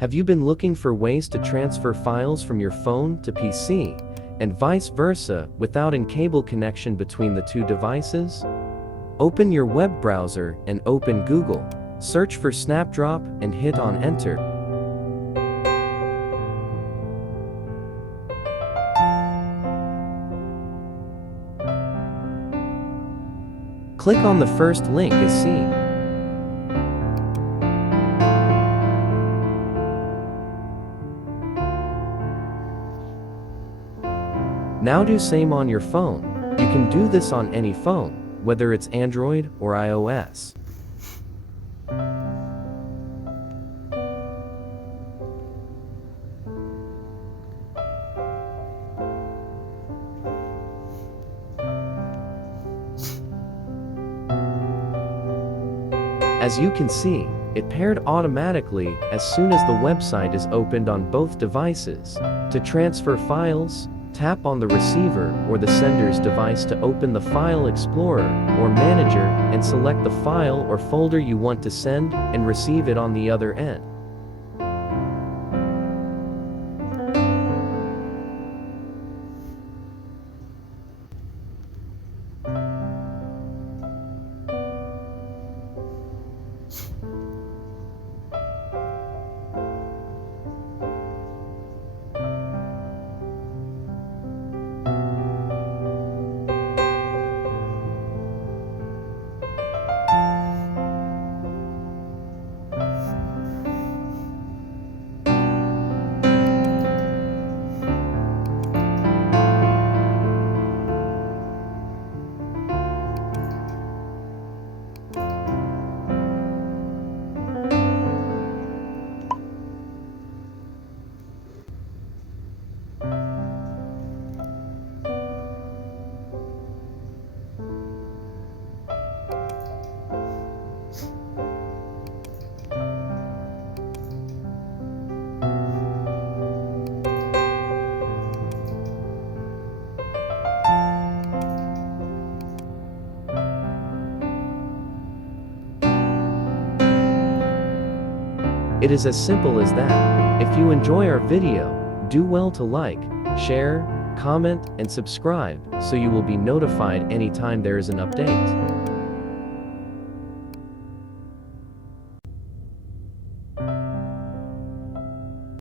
Have you been looking for ways to transfer files from your phone to PC, and vice versa, without a cable connection between the two devices? Open your web browser and open Google. Search for Snapdrop and hit on Enter. Click on the first link as seen. Now do same on your phone. You can do this on any phone, whether it's Android or iOS. As you can see, it paired automatically as soon as the website is opened on both devices. To transfer files, tap on the receiver or the sender's device to open the File Explorer or Manager and select the file or folder you want to send and receive it on the other end. It is as simple as that. If you enjoy our video, do well to like, share, comment, and subscribe so you will be notified anytime there is an update.